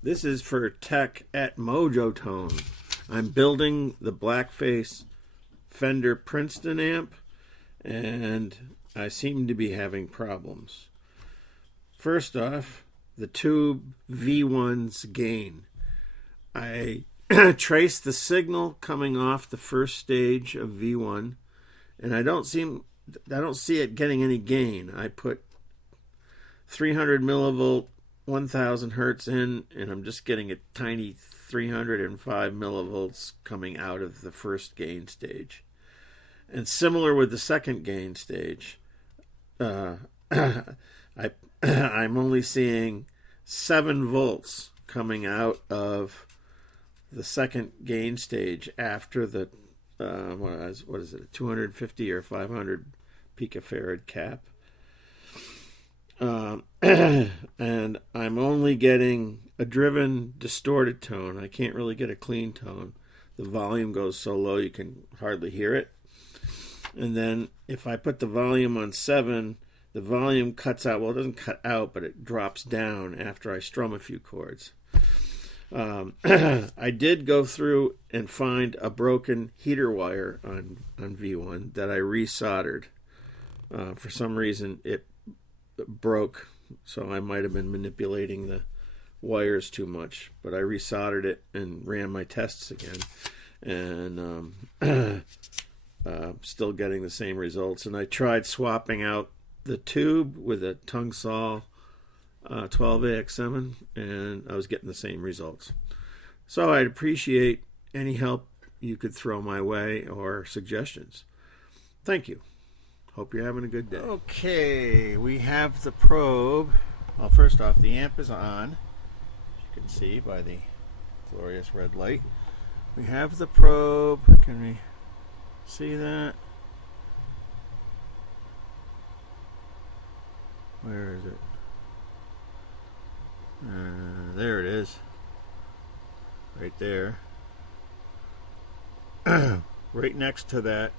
This is for tech at MojoTone. I'm building the Blackface Fender Princeton amp, and I seem to be having problems. First off, the tube V1's gain. I traced the signal coming off the first stage of V1, and I don't see it getting any gain. I put 300 millivolt 1000 hertz in, and I'm just getting a tiny 305 millivolts coming out of the first gain stage. And similar with the second gain stage, I'm only seeing 7 volts coming out of the second gain stage after the what is it, a 250 or 500 picofarad cap. And I'm only getting a driven distorted tone. I can't really get a clean tone. The volume goes so low you can hardly hear it. And then if I put the volume on 7, the volume cuts out. Well, it doesn't cut out, but it drops down after I strum a few chords. I did go through and find a broken heater wire on V1 that I resoldered. For some reason, it broke, so I might have been manipulating the wires too much, but I resoldered it and ran my tests again, and still getting the same results. And I tried swapping out the tube with a tongue saw 12AX7, and I was getting the same results. So I'd appreciate any help you could throw my way or suggestions. Thank you. Hope you're having a good day. Okay, we have the probe. Well, first off, the amp is on. As you can see by the glorious red light. We have the probe. Can we see that? Where is it? There it is. Right there. Right next to that.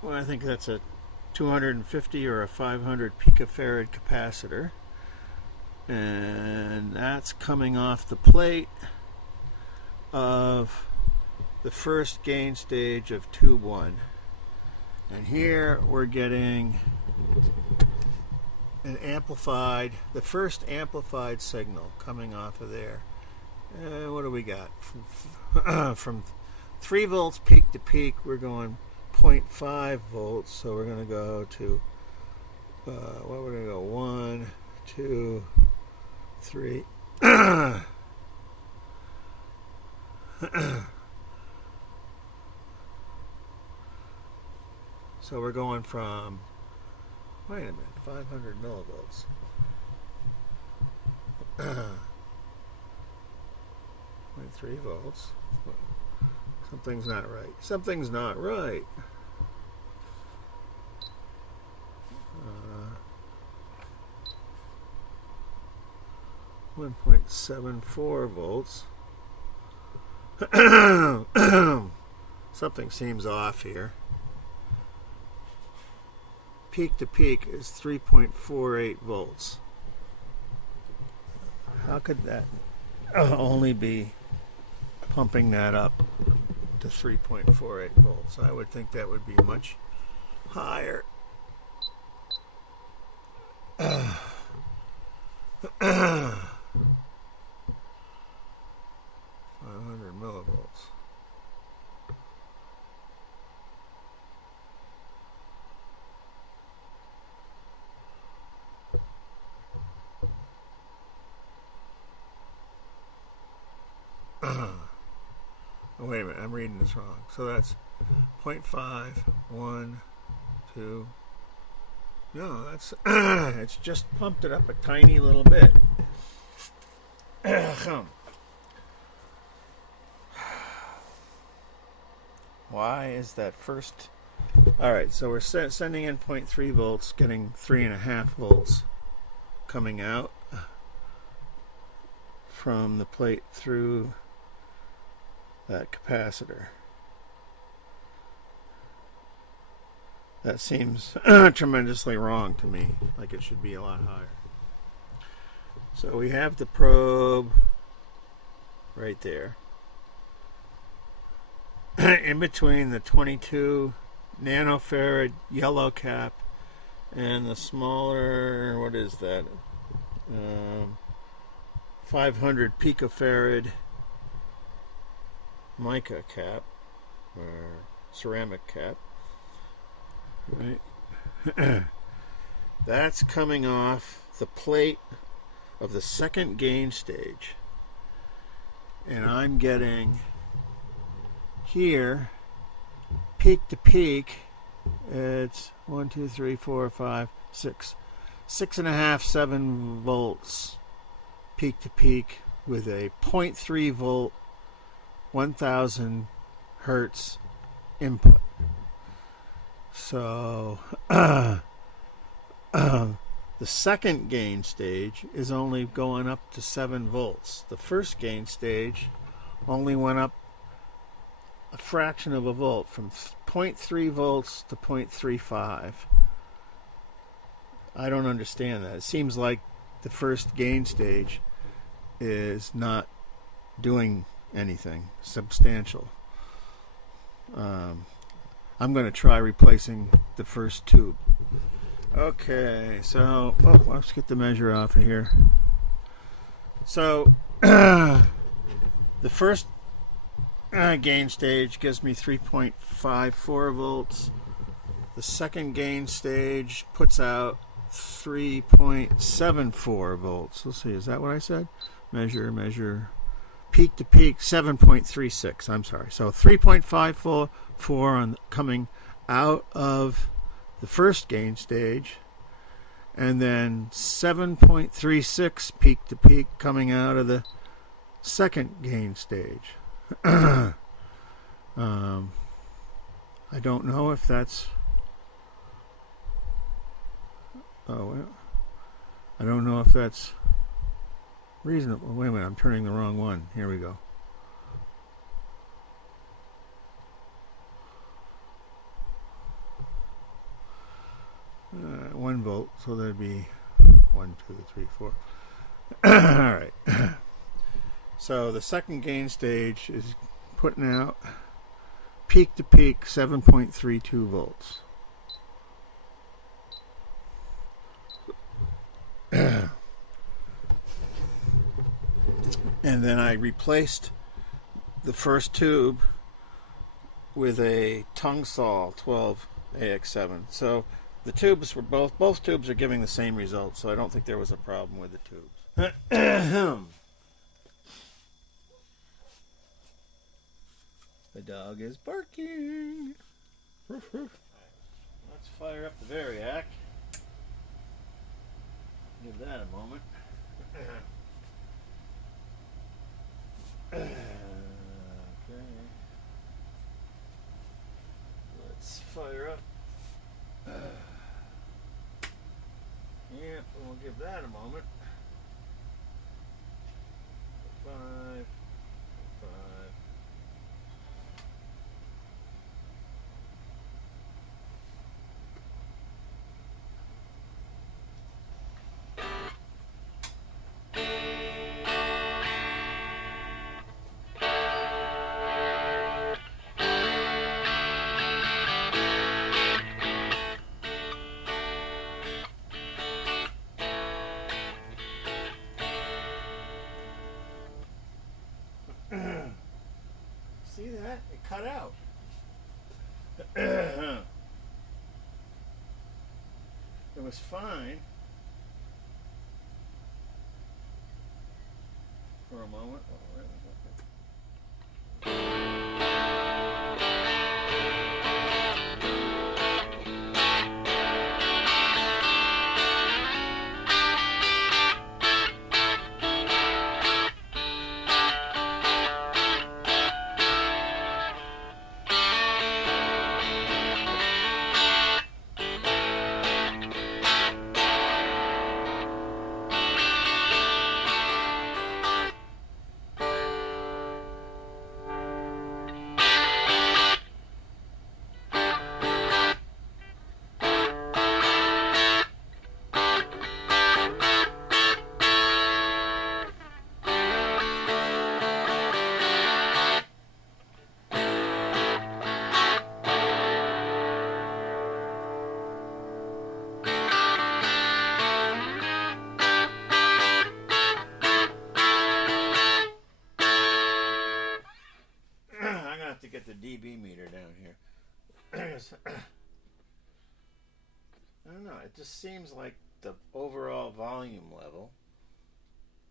Well, I think that's a 250 or a 500 picofarad capacitor, and that's coming off the plate of the first gain stage of tube 1. And here we're getting an amplified, the first amplified signal coming off of there. What do we got? From 3 volts peak to peak, we're going 0.5 volts, so we're going to go to what we're going to go 1, 2, 3. So we're going from, wait a minute, 500 millivolts. 0.3 volts. Something's not right. Something's not right. 1.74 volts. Something seems off here. Peak to peak is 3.48 volts. How could that only be pumping that up to 3.48 volts? I would think that would be much higher. 500 millivolts. Oh, wait a minute, I'm reading this wrong. So that's 0.5, 1, 2. No, that's it's just pumped it up a tiny little bit. Why is that first? All right, so we're sending in 0.3 volts, getting 3.5 volts coming out from the plate through that capacitor. That seems tremendously wrong to me, like it should be a lot higher. So we have the probe right there. In between the 22 nanofarad yellow cap and the smaller, what is that? 500 picofarad mica cap or ceramic cap, right? That's coming off the plate of the second gain stage, and I'm getting here peak to peak. It's 1, 2, 3, 4, 5, 6, 6.5, 7 volts peak to peak with a 0.3 volt 1000 hertz input. So the second gain stage is only going up to 7 volts. The first gain stage only went up a fraction of a volt, from 0.3 volts to 0.35. I don't understand that. It seems like the first gain stage is not doing anything substantial. I'm going to try replacing the first tube. Okay, so let's get the measure off of here. So the first gain stage gives me 3.54 volts. The second gain stage puts out 3.74 volts. Let's see, is that what I said? Measure. Peak to peak, 7.36. I'm sorry. So 3.54 on coming out of the first gain stage, and then 7.36 peak to peak coming out of the second gain stage. I don't know if that's I don't know if that's reasonable. Wait a minute, I'm turning the wrong one. Here we go. Uh, 1 volt, so that'd be 1, 2, 3, 4. All right. So the second gain stage is putting out peak to peak 7.32 volts. And then I replaced the first tube with a Tungsol 12AX7. So the tubes were both tubes are giving the same result, so I don't think there was a problem with the tubes. The dog is barking. Roof, roof. Let's fire up the Variac. Give that a moment. Okay. Let's fire up. Yep, we'll give that a moment. 5, 5. See that? It cut out. It was fine for a moment. Oh, wait a minute. dB meter down here. I don't know, it just seems like the overall volume level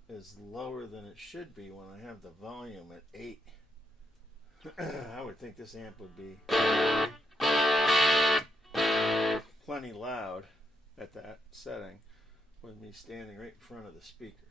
is lower than it should be when I have the volume at 8. I would think this amp would be plenty loud at that setting with me standing right in front of the speaker.